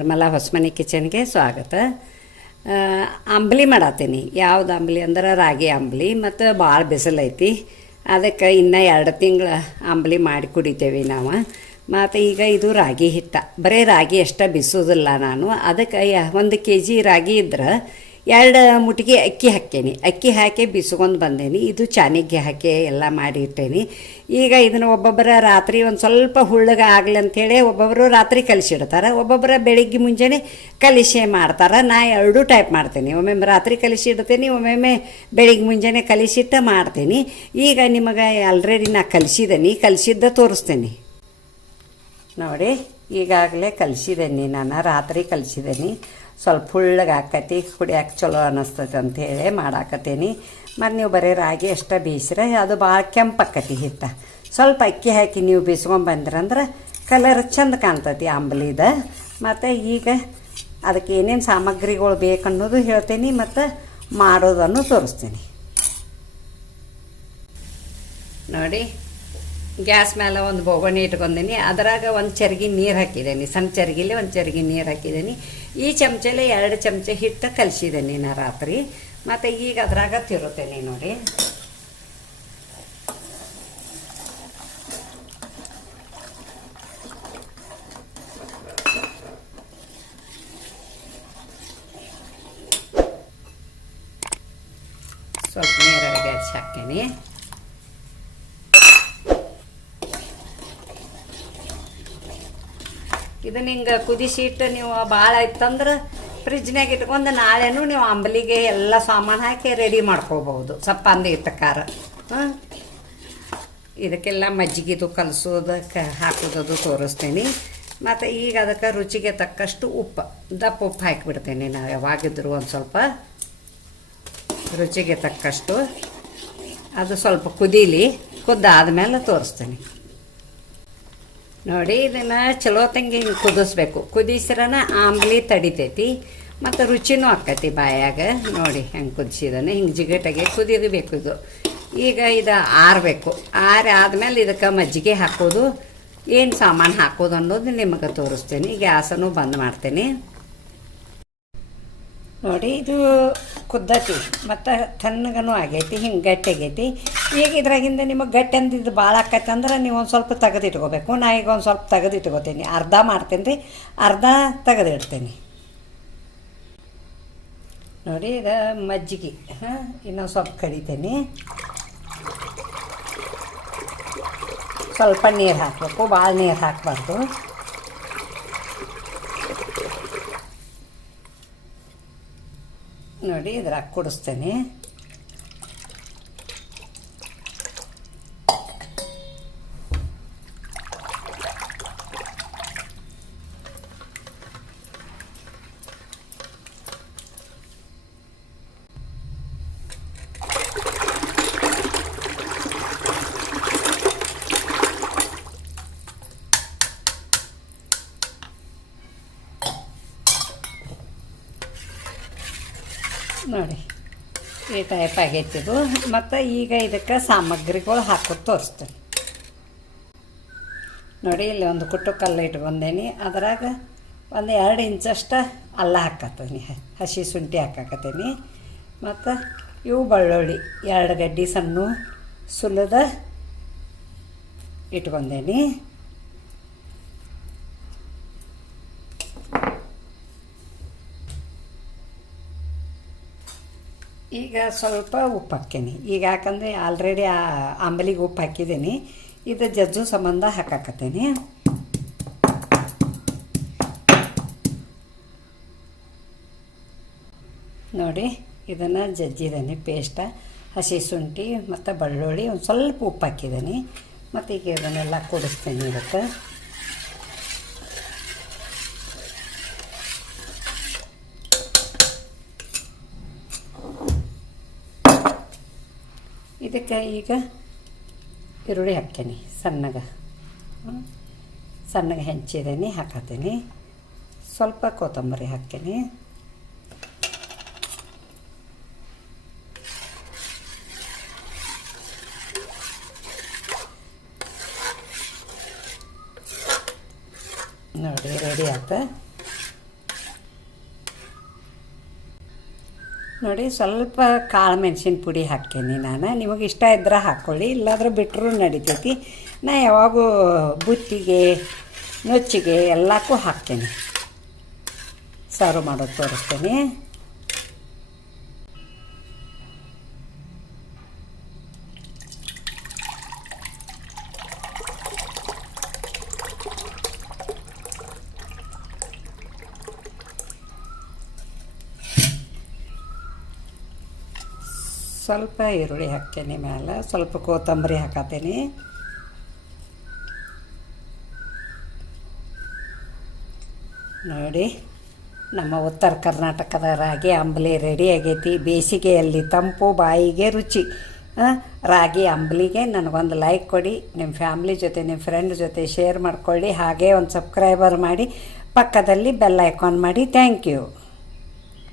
ನಿರ್ಮಲಾ ಹೊಸಮನಿ ಕಿಚನ್ಗೆ ಸ್ವಾಗತ. ಅಂಬ್ಲಿ ಮಾಡತ್ತೀನಿ ಯಾವ್ದು ಅಂಬ್ಲಿ ಅಂದ್ರೆ ರಾಗಿ ಅಂಬ್ಲಿ ಮತ್ತು ಭಾಳ ಬಿಸಿಲೈತಿ ಅದಕ್ಕೆ ಇನ್ನು ಎರಡು ತಿಂಗಳು ಅಂಬ್ಲಿ ಮಾಡಿ ಕುಡಿತೇವೆ ನಾವು. ಮತ್ತು ಈಗ ಇದು ರಾಗಿ ಹಿಟ್ಟ. ಬರೀ ರಾಗಿ ಅಷ್ಟೇ ಬಿಸೋದಿಲ್ಲ ನಾನು. ಅದಕ್ಕೆ ಒಂದು ಕೆ ಜಿ ರಾಗಿ ಇದ್ರೆ ಎರಡು ಮುಟ್ಟಿಗೆ ಅಕ್ಕಿ ಹಾಕೇನಿ ಅಕ್ಕಿ ಹಾಕಿ ಬಿಸ್ಕೊಂಡು ಬಂದೇನಿ. ಇದು ಚಾನಿಗೆ ಹಾಕಿ ಎಲ್ಲ ಮಾಡಿ ಇಟ್ಟೇನಿ. ಈಗ ಇದನ್ನು ಒಬ್ಬೊಬ್ಬರ ರಾತ್ರಿ ಒಂದು ಸ್ವಲ್ಪ ಹುಳ್ಳಗೆ ಆಗಲಿ ಅಂಥೇಳಿ ಒಬ್ಬೊಬ್ಬರು ರಾತ್ರಿ ಕಲಿಸಿಡ್ತಾರೆ ಒಬ್ಬೊಬ್ಬರ ಬೆಳಿಗ್ಗೆ ಮುಂಜಾನೆ ಕಲಿಸಿ ಮಾಡ್ತಾರೆ. ನಾ ಎರಡೂ ಟೈಪ್ ಮಾಡ್ತೀನಿ. ಒಮ್ಮೊಮ್ಮೆ ರಾತ್ರಿ ಕಲಿಸಿ ಇಡ್ತೀನಿ, ಒಮ್ಮೊಮ್ಮೆ ಬೆಳಿಗ್ಗೆ ಮುಂಜಾನೆ ಕಲಿಸಿಟ್ಟು ಮಾಡ್ತೀನಿ. ಈಗ ನಿಮಗೆ ಆಲ್ರೆಡಿ ನಾ ಕಲಿಸಿದ್ದೀನಿ ಕಲಿಸಿದ್ದ ತೋರಿಸ್ತೀನಿ. ನೋಡಿ, ಈಗಾಗಲೇ ಕಲಿಸಿದ್ದೀನಿ ನಾನು ರಾತ್ರಿ ಕಲಿಸಿದ್ದೀನಿ ಸ್ವಲ್ಪ ಹುಳ್ಳಗೆ ಆಕತಿ ಕುಡಿಯೋಕೆ ಚಲೋ ಅನ್ನಿಸ್ತೈತೆ ಅಂಥೇಳಿ ಮಾಡಾಕತ್ತೀನಿ. ಮತ್ತು ನೀವು ಬರೀ ರಾಗಿ ಅಷ್ಟೇ ಬೇಯಿಸ್ರೆ ಅದು ಭಾಳ ಕೆಂಪಾಕತಿ ಹಿತ್ತ. ಸ್ವಲ್ಪ ಅಕ್ಕಿ ಹಾಕಿ ನೀವು ಬೇಯಿಸ್ಕೊಂಡು ಬಂದ್ರಂದ್ರೆ ಕಲರ್ ಚಂದ ಕಾಣ್ತೈತಿ ಅಂಬಲಿದ. ಮತ್ತು ಈಗ ಅದಕ್ಕೆ ಏನೇನು ಸಾಮಗ್ರಿಗಳು ಬೇಕನ್ನೋದು ಹೇಳ್ತೀನಿ ಮತ್ತು ಮಾಡೋದನ್ನು ತೋರಿಸ್ತೀನಿ. ನೋಡಿ, ಗ್ಯಾಸ್ ಮೇಲೆ ಒಂದು ಬೋಗಣಿ ಇಟ್ಕೊಂಡೀನಿ ಅದರಾಗ ಒಂದು ಚರ್ಗಿ ನೀರು ಹಾಕಿದ್ದೀನಿ ಸಣ್ಣ ಚರ್ಗಿಲಿ ಒಂದು ಚರ್ಗಿ ನೀರು ಹಾಕಿದ್ದೀನಿ ಈ ಚಮಚಲ್ಲಿ ಎರಡು ಚಮಚ ಹಿಟ್ಟು ಕಲಸಿದೆ ನೀನು ರಾತ್ರಿ. ಮತ್ತು ಈಗ ಅದ್ರಾಗ ತಿರುತ್ತೇನೆ ನೋಡಿ. ಸ್ವಲ್ಪ ನೀರಾಗಿ ಹಾಕ್ತೀನಿ. ಇದನ್ನ ಹಿಂಗೆ ಕುದಿಸಿಟ್ಟು ನೀವು ಭಾಳ ಇತ್ತಂದ್ರೆ ಫ್ರಿಜ್ನಾಗ ಇಟ್ಕೊಂಡು ನಾಳೆನೂ ನೀವು ಅಂಬಲಿಗೆ ಎಲ್ಲ ಸಾಮಾನು ಹಾಕಿ ರೆಡಿ ಮಾಡ್ಕೋಬಹುದು. ಸಪ್ಪಂದು ಇಟ್ಟಕಾರ ಹಾಂ? ಇದಕ್ಕೆಲ್ಲ ಮಜ್ಜಿಗೆದು ಕಲಸೋದಕ್ಕೆ ಹಾಕೋದದು ತೋರಿಸ್ತೀನಿ. ಮತ್ತು ಈಗ ಅದಕ್ಕೆ ರುಚಿಗೆ ತಕ್ಕಷ್ಟು ಉಪ್ಪು. ದಪ್ಪ ಉಪ್ಪು ಹಾಕಿಬಿಡ್ತೀನಿ ನಾವು ಯಾವಾಗಿದ್ರು ಒಂದು ಸ್ವಲ್ಪ. ರುಚಿಗೆ ತಕ್ಕಷ್ಟು. ಅದು ಸ್ವಲ್ಪ ಕುದೀಲಿ. ಕುದ್ದಾದ್ಮೇಲೆ ತೋರಿಸ್ತೀನಿ. ನೋಡಿ, ಇದನ್ನು ಚಲೋ ತಂಗಿ ಹಿಂಗೆ ಕುದಿಸ್ಬೇಕು. ಕುದಿಸ್ರನ ಆಂಬ್ಲಿ ತಡಿತೈತಿ, ಮತ್ತು ರುಚಿನೂ ಆಕ್ಕತಿ ಬಾಯಾಗ. ನೋಡಿ, ಹೆಂಗೆ ಕುದಿಸಿದಾನೆ, ಹಿಂಗೆ ಜಿಗಟಾಗೆ ಕುದಿಬೇಕು ಇದು. ಈಗ ಇದು ಆರಬೇಕು. ಆರಿ ಆದಮೇಲೆ ಇದಕ್ಕೆ ಮಜ್ಜಿಗೆ ಹಾಕೋದು, ಏನು ಸಾಮಾನು ಹಾಕೋದು ಅನ್ನೋದು ನಿಮಗೆ ತೋರಿಸ್ತೀನಿ. ಗ್ಯಾಸನ್ನು ಬಂದ್ ಮಾಡ್ತೀನಿ. ನೋಡಿ, ಇದು ಕುದ್ದತಿ, ಮತ್ತು ತಣ್ಣಗೂ ಆಗೈತಿ, ಹಿಂಗೆ ಗಟ್ಟಿ ಆಗೈತಿ. ಈಗ ಇದ್ರಾಗಿಂದ ನಿಮಗೆ ಗಟ್ಟಿ ಅಂದಿದ್ದು ಭಾಳ ಆಕೈತೆ ಅಂದ್ರೆ ನೀವು ಒಂದು ಸ್ವಲ್ಪ ತೆಗೆದಿಟ್ಕೋಬೇಕು. ನಾ ಈಗ ಒಂದು ಸ್ವಲ್ಪ ತೆಗೆದಿಟ್ಕೋತೀನಿ. ಅರ್ಧ ಮಾಡ್ತೀನಿ ರೀ, ಅರ್ಧ ತೆಗೆದಿಡ್ತೀನಿ. ನೋಡಿ, ಇದು ಮಜ್ಜಿಗೆ, ಹಾಂ, ಇನ್ನೊಂದು ಸ್ವಲ್ಪ ಕಡಿತೀನಿ. ಸ್ವಲ್ಪ ನೀರು ಹಾಕಬೇಕು, ಭಾಳ ನೀರು ಹಾಕಬಾರ್ದು. ನೋಡಿ ಇದ್ರಾಗ ಕುಡಿಸ್ತೇನೆ. ನೋಡಿ. ಈ ಟೈಪ್ ಆಗೈತಿದು ಮತ್ತು ಈಗ ಇದಕ್ಕೆ ಸಾಮಗ್ರಿಗಳು ಹಾಕೋದು ತೋರಿಸ್ತೀನಿ. ನೋಡಿ, ಇಲ್ಲಿ ಒಂದು ಕುಟ್ಟು ಕಲ್ಲು ಇಟ್ಕೊಂಡೇನಿ ಅದ್ರಾಗ ಒಂದು ಎರಡು ಇಂಚಷ್ಟು ಅಲ್ಲ ಹಾಕತ್ತೀನಿ. ಹಸಿ ಶುಂಠಿ ಹಾಕಾಕತ್ತೀನಿ. ಮತ್ತು ಇವು ಬೆಳ್ಳುಳ್ಳಿ, ಎರಡು ಗಡ್ಡಿ ಸಣ್ಣ, ಸುಲದ ಇಟ್ಕೊಂಡೇನಿ ಈಗ ಸ್ವಲ್ಪ ಉಪ್ಪು ಹಾಕ್ತೀನಿ. ಈಗ ಯಾಕಂದರೆ ಆಲ್ರೆಡಿ ಆ ಆಂಬಲಿಗೆ ಉಪ್ಪು ಹಾಕಿದ್ದೀನಿ. ಇದು ಜಜ್ಜು ಸಂಬಂಧ ಹಾಕಾಕತ್ತೀನಿ. ನೋಡಿ, ಇದನ್ನು ಜಜ್ಜಿದ್ದೀನಿ ಪೇಸ್ಟ ಹಸಿ ಶುಂಠಿ ಮತ್ತು ಬೆಳ್ಳುಳ್ಳಿ, ಒಂದು ಸ್ವಲ್ಪ ಉಪ್ಪು ಹಾಕಿದ್ದೀನಿ. ಮತ್ತು ಈಗ ಇದನ್ನೆಲ್ಲ ಕುಡಿಸ್ತೀನಿ ಇದಕ್ಕೆ. ಇದಕ್ಕೆ ಈಗ ಈರುಳ್ಳಿ ಹಾಕ್ತೀನಿ ಸಣ್ಣಗೆ. ಸಣ್ಣಗೆ ಹೆಂಚಿದ್ದೀನಿ ಹಾಕತ್ತೀನಿ ಸ್ವಲ್ಪ ಕೊತ್ತಂಬರಿ ಹಾಕ್ತೀನಿ. ನೋಡಿ ರೆಡಿ ಆಯ್ತು ನೋಡಿ, ಸ್ವಲ್ಪ ಕಾಳು ಮೆಣಸಿನ ಪುಡಿ ಹಾಕ್ತೀನಿ ನಾನು. ನಿಮಗೆ ಇಷ್ಟ ಇದ್ರೆ ಹಾಕ್ಕೊಳ್ಳಿ ಇಲ್ಲಾದರೂ ಬಿಟ್ಟರು ನಡಿತೈತಿ. ನಾ ಯಾವಾಗೂ ಬುತ್ತಿಗೆ, ನುಚ್ಚಿಗೆ ಎಲ್ಲಕ್ಕೂ ಹಾಕ್ತೀನಿ. ಸಾರು ಮಾಡೋದು ತೋರಿಸ್ತೇನೆ. ಸ್ವಲ್ಪ ಈರುಳ್ಳಿ ಹಾಕ್ತೀನಿ ಮ್ಯಾಲೆ ಸ್ವಲ್ಪ ಕೊತ್ತಂಬರಿ ಹಾಕತ್ತೀನಿ ನೋಡಿ, ನಮ್ಮ ಉತ್ತರ ಕರ್ನಾಟಕದ ರಾಗಿ ಅಂಬಲಿ ರೆಡಿ ಆಗೈತಿ. ಬೇಸಿಗೆಯಲ್ಲಿ ತಂಪು, ಬಾಯಿಗೆ ರುಚಿ. ರಾಗಿ ಅಂಬಲಿಗೆ ನನಗೊಂದು ಲೈಕ್ ಕೊಡಿ. ನಿಮ್ಮ ಫ್ಯಾಮ್ಲಿ ಜೊತೆ ನಿಮ್ಮ ಫ್ರೆಂಡ್ ಜೊತೆ ಶೇರ್ ಮಾಡಿಕೊಳ್ಳಿ. ಹಾಗೆ ಒಂದು ಸಬ್ಸ್ಕ್ರೈಬರ್ ಮಾಡಿ, ಪಕ್ಕದಲ್ಲಿ ಬೆಲ್ ಐಕಾನ್ ಮಾಡಿ. Thank you